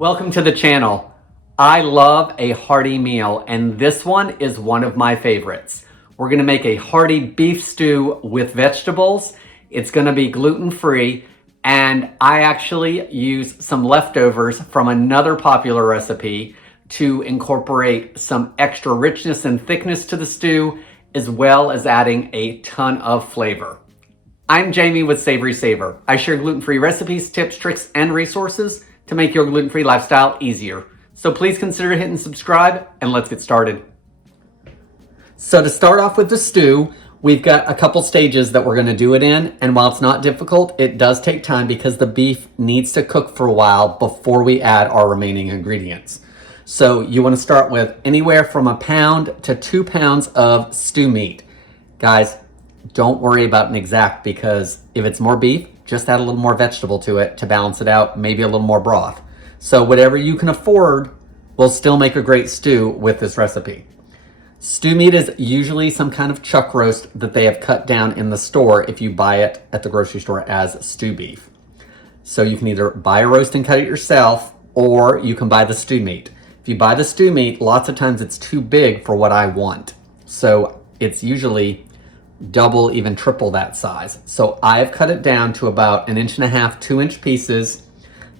Welcome to the channel. I love a hearty meal, and this one is one of my favorites. We're gonna make a hearty beef stew with vegetables. It's gonna be gluten-free, and I actually use some leftovers from another popular recipe to incorporate some extra richness and thickness to the stew, as well as adding a ton of flavor. I'm Jamie with SavorySaver. I share gluten-free recipes, tips, tricks, and resources to make your gluten-free lifestyle easier. So please consider hitting subscribe, and let's get started. So to start off with the stew, we've got a couple stages that we're gonna do it in, and while it's not difficult, it does take time because the beef needs to cook for a while before we add our remaining ingredients. So you wanna start with anywhere from 1 pound to 2 pounds of stew meat. Guys, don't worry about an exact, because if it's more beef, just add a little more vegetable to it to balance it out, maybe a little more broth. So whatever you can afford will still make a great stew with this recipe. Stew meat is usually some kind of chuck roast that they have cut down in the store if you buy it at the grocery store as stew beef. So you can either buy a roast and cut it yourself, or you can buy the stew meat. If you buy the stew meat, lots of times it's too big for what I want. So it's usually double, even triple that size. So I've cut it down to about 1.5 inch, 2-inch pieces.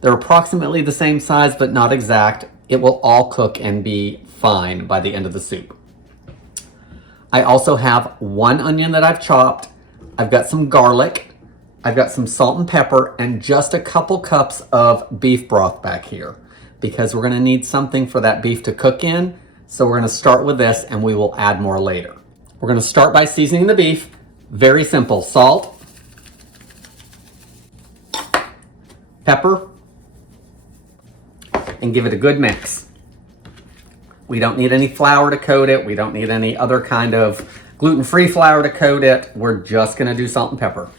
They're approximately the same size, but not exact. It will all cook and be fine by the end of the soup. I also have 1 onion that I've chopped. I've got some garlic. I've got some salt and pepper, and just a couple cups of beef broth back here, because we're gonna need something for that beef to cook in. So we're gonna start with this, and we will add more later. We're gonna start by seasoning the beef. Very simple: salt, pepper, and give it a good mix. We don't need any flour to coat it. We don't need any other kind of gluten-free flour to coat it. We're just gonna do salt and pepper.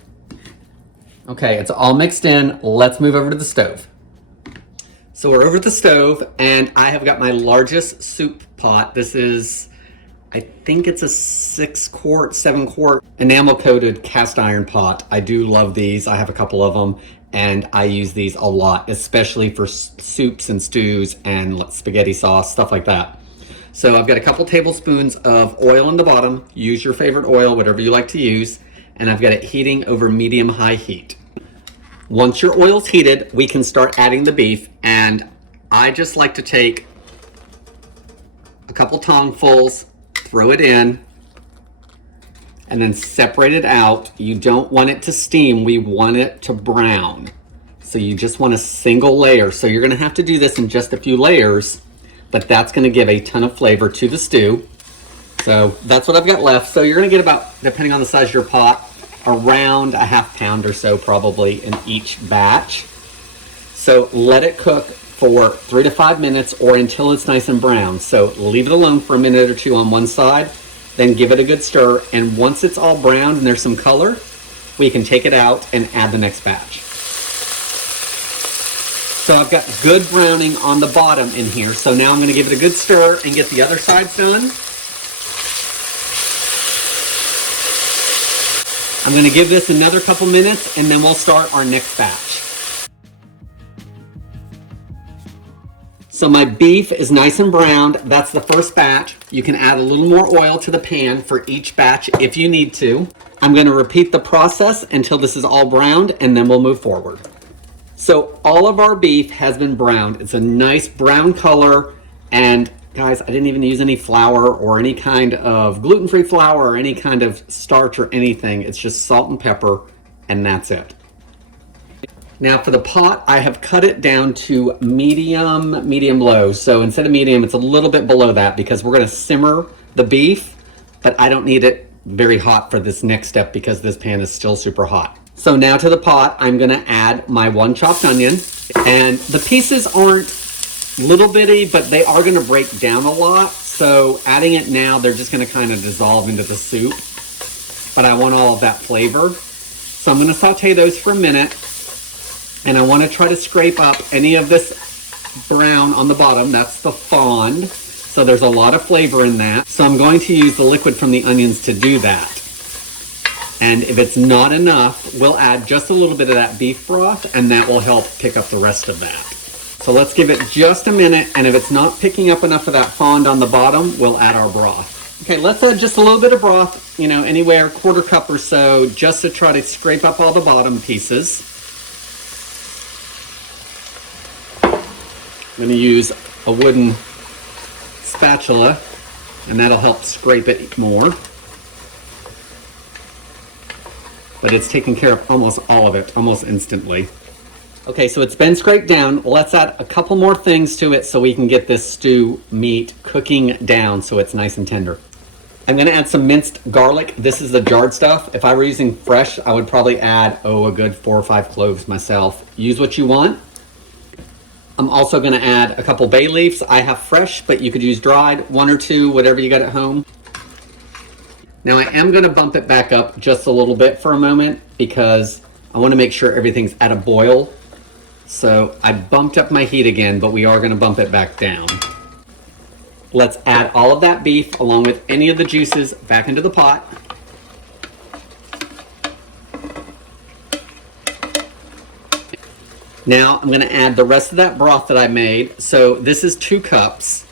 Okay, it's all mixed in. Let's move over to the stove. So we're over at the stove, and I have got my largest soup pot. This is, I think it's a 6-quart, 7-quart enamel-coated cast iron pot. I do love these. I have a couple of them, and I use these a lot, especially for soups and stews and spaghetti sauce, stuff like that. So I've got a couple tablespoons of oil on the bottom. Use your favorite oil, whatever you like to use. And I've got it heating over medium-high heat. Once your oil's heated, we can start adding the beef. And I just like to take a couple tonguefuls, throw it in, and then separate it out. You don't want it to steam, we want it to brown. So you just want a single layer. So you're gonna have to do this in just a few layers, but that's gonna give a ton of flavor to the stew. So that's what I've got left. So you're gonna get about, depending on the size of your pot, around 1/2 pound or so probably in each batch. So let it cook for 3 to 5 minutes or until it's nice and brown. So leave it alone for a minute or two on one side, then give it a good stir. And once it's all browned and there's some color, we can take it out and add the next batch. So I've got good browning on the bottom in here. So now I'm gonna give it a good stir and get the other sides done. I'm gonna give this another couple minutes, and then we'll start our next batch. So my beef is nice and browned. That's the first batch. You can add a little more oil to the pan for each batch if you need to. I'm gonna repeat the process until this is all browned, and then we'll move forward. So all of our beef has been browned. It's a nice brown color, and guys, I didn't even use any flour or any kind of gluten-free flour or any kind of starch or anything. It's just salt and pepper, and that's it. Now for the pot, I have cut it down to medium low. So instead of medium, it's a little bit below that because we're gonna simmer the beef, but I don't need it very hot for this next step because this pan is still super hot. So now to the pot, I'm gonna add my 1 chopped onion, and the pieces aren't little bitty, but they are gonna break down a lot. So adding it now, they're just gonna kind of dissolve into the soup, but I want all of that flavor. So I'm gonna saute those for a minute. And I want to try to scrape up any of this brown on the bottom. That's the fond. So there's a lot of flavor in that. So I'm going to use the liquid from the onions to do that. And if it's not enough, we'll add just a little bit of that beef broth, and that will help pick up the rest of that. So let's give it just a minute, and if it's not picking up enough of that fond on the bottom, we'll add our broth. Okay, let's add just a little bit of broth, you know, anywhere quarter cup or so, just to try to scrape up all the bottom pieces. I'm gonna use a wooden spatula, and that'll help scrape it more. But it's taking care of almost all of it, almost instantly. Okay, so it's been scraped down. Let's add a couple more things to it so we can get this stew meat cooking down so it's nice and tender. I'm gonna add some minced garlic. This is the jarred stuff. If I were using fresh, I would probably add, a good 4 or 5 cloves myself. Use what you want. I'm also gonna add a couple bay leaves. I have fresh, but you could use dried, 1 or 2, whatever you got at home. Now I am gonna bump it back up just a little bit for a moment because I wanna make sure everything's at a boil. So I bumped up my heat again, but we are gonna bump it back down. Let's add all of that beef along with any of the juices back into the pot. Now I'm gonna add the rest of that broth that I made. So this is 2 cups,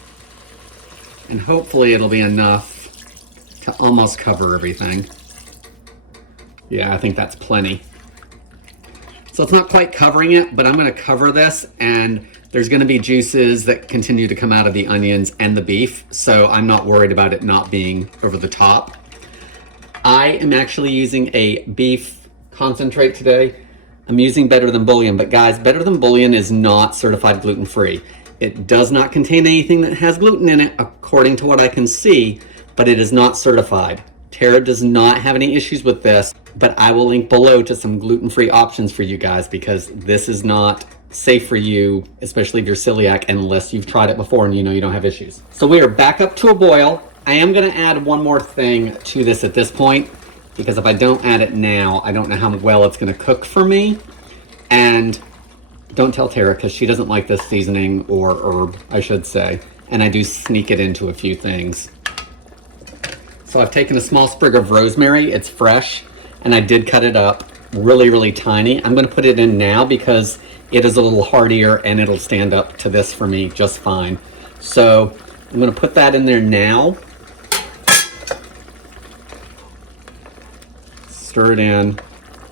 and hopefully it'll be enough to almost cover everything. Yeah, I think that's plenty. So it's not quite covering it, but I'm gonna cover this, and there's gonna be juices that continue to come out of the onions and the beef, so I'm not worried about it not being over the top. I am actually using a beef concentrate today. I'm using Better Than Bouillon, but guys, Better Than Bouillon is not certified gluten-free. It does not contain anything that has gluten in it, according to what I can see, but it is not certified. Tara does not have any issues with this, but I will link below to some gluten-free options for you guys because this is not safe for you, especially if you're celiac, unless you've tried it before and you know you don't have issues. So we are back up to a boil. I am gonna add one more thing to this at this point because if I don't add it now, I don't know how well it's gonna cook for me. And don't tell Tara because she doesn't like this seasoning or herb, I should say. And I do sneak it into a few things. So I've taken a small sprig of rosemary, it's fresh, and I did cut it up really, really tiny. I'm gonna put it in now because it is a little heartier and it'll stand up to this for me just fine. So I'm gonna put that in there now. Stir it in.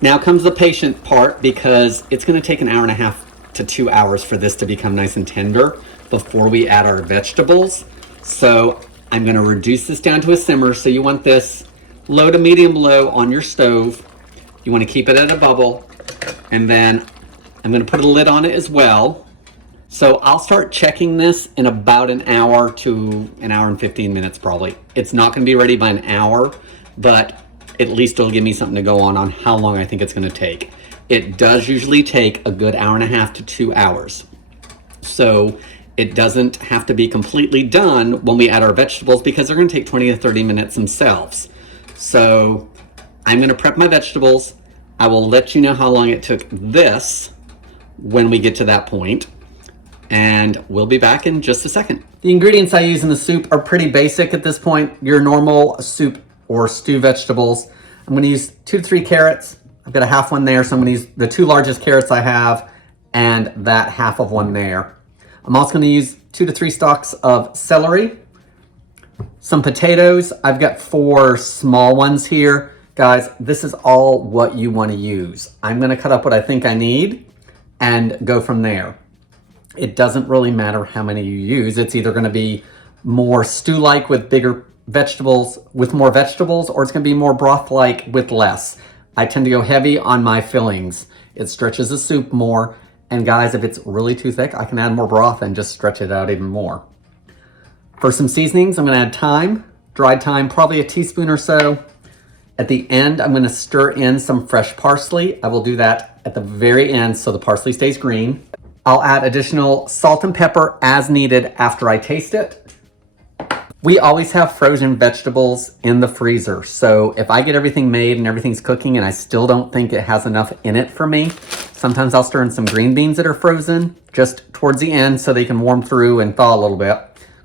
Now comes the patient part because it's gonna take 1.5 hours to 2 hours for this to become nice and tender before we add our vegetables. So I'm gonna reduce this down to a simmer. So you want this low to medium low on your stove. You wanna keep it at a bubble. And then I'm gonna put a lid on it as well. So I'll start checking this in about 1 hour to 1 hour and 15 minutes probably. It's not gonna be ready by 1 hour, but at least it'll give me something to go on how long I think it's gonna take. It does usually take a good 1.5 hours to 2 hours. So it doesn't have to be completely done when we add our vegetables because they're gonna take 20 to 30 minutes themselves. So I'm gonna prep my vegetables. I will let you know how long it took this when we get to that point, and we'll be back in just a second. The ingredients I use in the soup are pretty basic at this point. Your normal soup or stew vegetables. I'm gonna use 2 to 3 carrots. I've got a half one there, so I'm gonna use the 2 largest carrots I have and that half of one there. I'm also gonna use 2 to 3 stalks of celery, some potatoes. I've got 4 small ones here. Guys, this is all what you wanna use. I'm gonna cut up what I think I need and go from there. It doesn't really matter how many you use. It's either gonna be more stew-like with bigger vegetables, with more vegetables, or it's gonna be more broth-like with less. I tend to go heavy on my fillings. It stretches the soup more. And guys, if it's really too thick, I can add more broth and just stretch it out even more. For some seasonings, I'm gonna add thyme, dried thyme, probably a teaspoon or so. At the end, I'm gonna stir in some fresh parsley. I will do that at the very end so the parsley stays green. I'll add additional salt and pepper as needed after I taste it. We always have frozen vegetables in the freezer. So if I get everything made and everything's cooking and I still don't think it has enough in it for me, sometimes I'll stir in some green beans that are frozen just towards the end so they can warm through and thaw a little bit.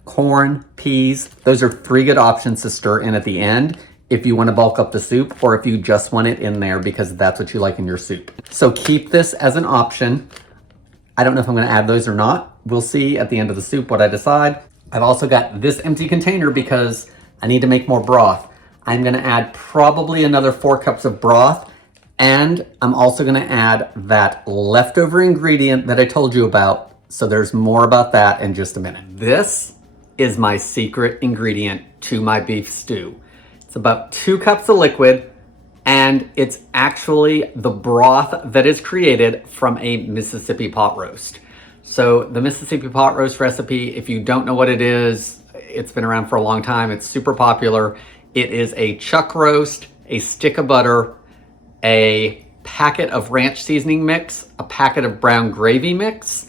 Corn, peas, those are 3 good options to stir in at the end if you want to bulk up the soup or if you just want it in there because that's what you like in your soup. So keep this as an option. I don't know if I'm gonna add those or not. We'll see at the end of the soup what I decide. I've also got this empty container because I need to make more broth. I'm gonna add probably another 4 cups of broth, and I'm also gonna add that leftover ingredient that I told you about. So there's more about that in just a minute. This is my secret ingredient to my beef stew. It's about 2 cups of liquid, and it's actually the broth that is created from a Mississippi pot roast. So the Mississippi pot roast recipe, if you don't know what it is, it's been around for a long time. It's super popular. It is a chuck roast, a stick of butter, a packet of ranch seasoning mix, a packet of brown gravy mix,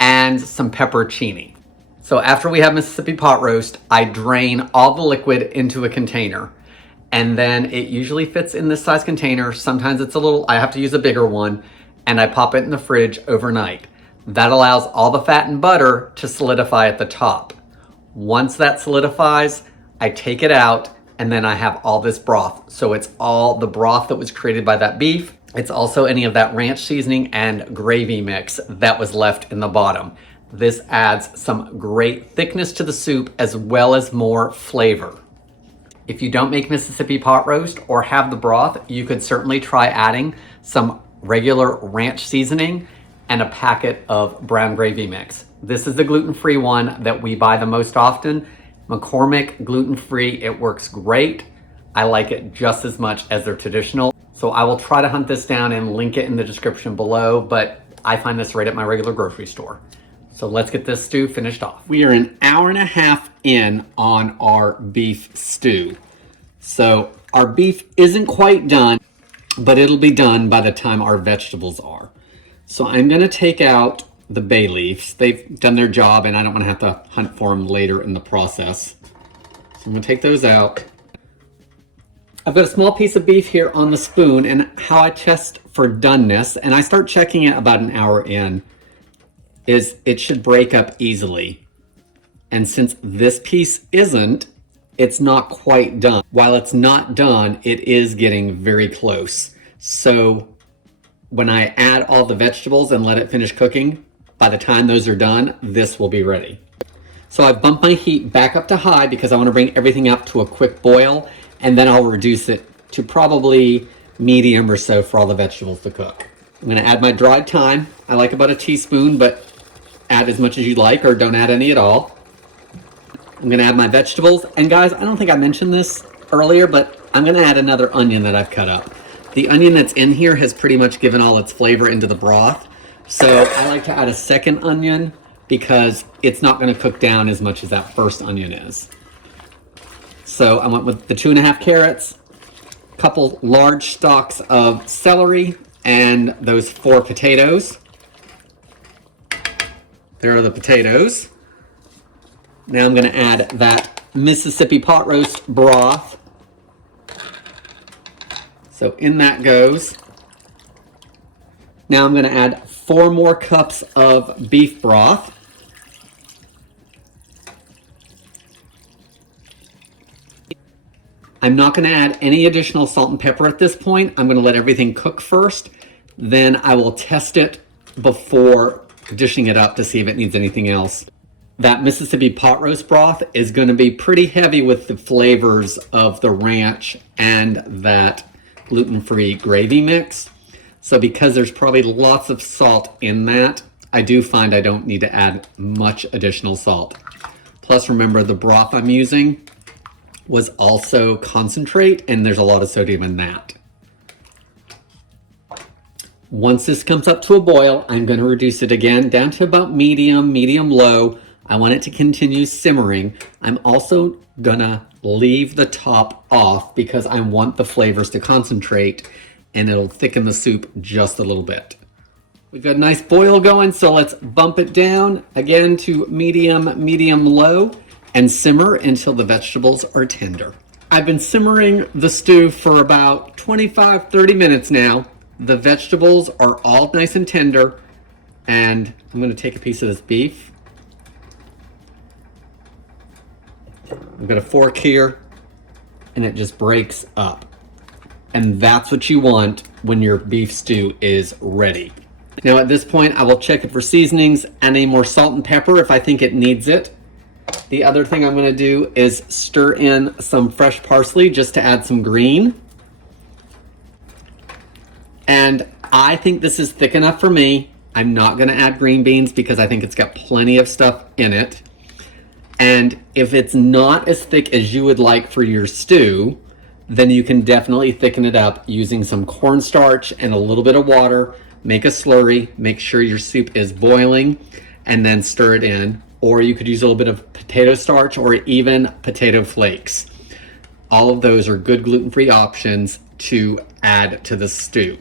and some pepperoncini. So after we have Mississippi pot roast, I drain all the liquid into a container. And then it usually fits in this size container. Sometimes it's a little, I have to use a bigger one, and I pop it in the fridge overnight. That allows all the fat and butter to solidify at the top. Once that solidifies, I take it out, and then I have all this broth. So it's all the broth that was created by that beef. It's also any of that ranch seasoning and gravy mix that was left in the bottom. This adds some great thickness to the soup as well as more flavor. If you don't make Mississippi pot roast or have the broth, you could certainly try adding some regular ranch seasoning and a packet of brown gravy mix. This is the gluten-free one that we buy the most often. McCormick gluten-free, it works great. I like it just as much as their traditional. So I will try to hunt this down and link it in the description below, but I find this right at my regular grocery store. So let's get this stew finished off. We are an hour and a half in on our beef stew. So our beef isn't quite done, but it'll be done by the time our vegetables are. So I'm gonna take out the bay leaves. They've done their job and I don't wanna have to hunt for them later in the process. So I'm gonna take those out. I've got a small piece of beef here on the spoon, and how I test for doneness, and I start checking it about an hour in, is it should break up easily. And since this piece isn't, it's not quite done. While it's not done, it is getting very close. So when I add all the vegetables and let it finish cooking, by the time those are done, this will be ready. So I've bumped my heat back up to high because I want to bring everything up to a quick boil, and then I'll reduce it to probably medium or so for all the vegetables to cook. I'm gonna add my dried thyme. I like about a teaspoon, but add as much as you like or don't add any at all. I'm gonna add my vegetables. And guys, I don't think I mentioned this earlier, but I'm gonna add another onion that I've cut up. The onion that's in here has pretty much given all its flavor into the broth. So I like to add a second onion because it's not gonna cook down as much as that first onion is. So I went with the 2.5 carrots, a couple large stalks of celery, and those 4 potatoes. There are the potatoes. Now I'm gonna add that Mississippi pot roast broth. So in that goes. Now I'm gonna add 4 more cups of beef broth. I'm not gonna add any additional salt and pepper at this point. I'm gonna let everything cook first. Then I will test it before dishing it up to see if it needs anything else. That Mississippi pot roast broth is gonna be pretty heavy with the flavors of the ranch and that gluten-free gravy mix. So because there's probably lots of salt in that, I do find I don't need to add much additional salt. Plus remember, the broth I'm using was also concentrate, and there's a lot of sodium in that. Once this comes up to a boil, I'm going to reduce it again down to about medium low. I want it to continue simmering. I'm also gonna leave the top off because I want the flavors to concentrate, and it'll thicken the soup just a little bit. We've got a nice boil going, so let's bump it down again to medium low and simmer until the vegetables are tender. I've been simmering the stew for about 25-30 minutes now. The vegetables are all nice and tender, and I'm gonna take a piece of this beef. I've got a fork here, and it just breaks up. And that's what you want when your beef stew is ready. Now at this point, I will check it for seasonings and any more salt and pepper if I think it needs it. The other thing I'm gonna do is stir in some fresh parsley just to add some green. And I think this is thick enough for me. I'm not gonna add green beans because I think it's got plenty of stuff in it. And if it's not as thick as you would like for your stew, then you can definitely thicken it up using some cornstarch and a little bit of water. Make a slurry, make sure your soup is boiling, and then stir it in. Or you could use a little bit of potato starch or even potato flakes. All of those are good gluten-free options to add to the stew.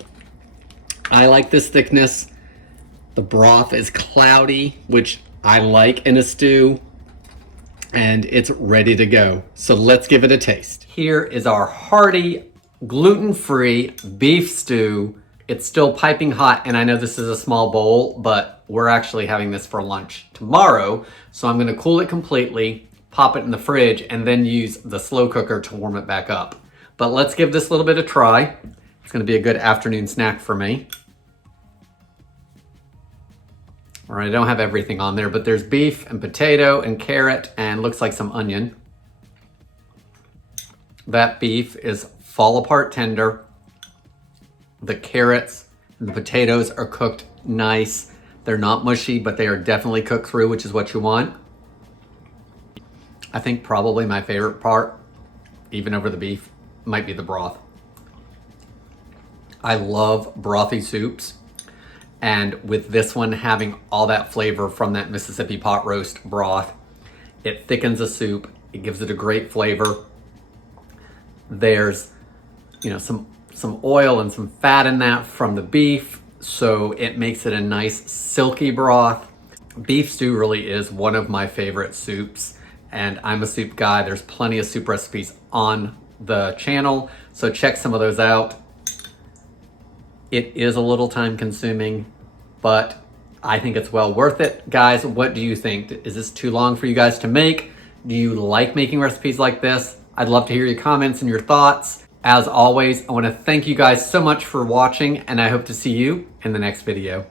I like this thickness. The broth is cloudy, which I like in a stew, and it's ready to go. So let's give it a taste. Here is our hearty, gluten-free beef stew. It's still piping hot, and I know this is a small bowl, but we're actually having this for lunch tomorrow. So I'm gonna cool it completely, pop it in the fridge, and then use the slow cooker to warm it back up. But let's give this a little bit of try. It's gonna be a good afternoon snack for me. All right, I don't have everything on there, but there's beef and potato and carrot and looks like some onion. That beef is fall apart tender. The carrots and the potatoes are cooked nice. They're not mushy, but they are definitely cooked through, which is what you want. I think probably my favorite part, even over the beef, might be the broth. I love brothy soups. And with this one having all that flavor from that Mississippi pot roast broth, it thickens the soup. It gives it a great flavor. There's, some oil and some fat in that from the beef, so it makes it a nice silky broth. Beef stew really is one of my favorite soups, and I'm a soup guy. There's plenty of soup recipes on the channel, so check some of those out. It is a little time consuming, but I think it's well worth it. Guys, what do you think? Is this too long for you guys to make? Do you like making recipes like this? I'd love to hear your comments and your thoughts. As always, I want to thank you guys so much for watching, and I hope to see you in the next video.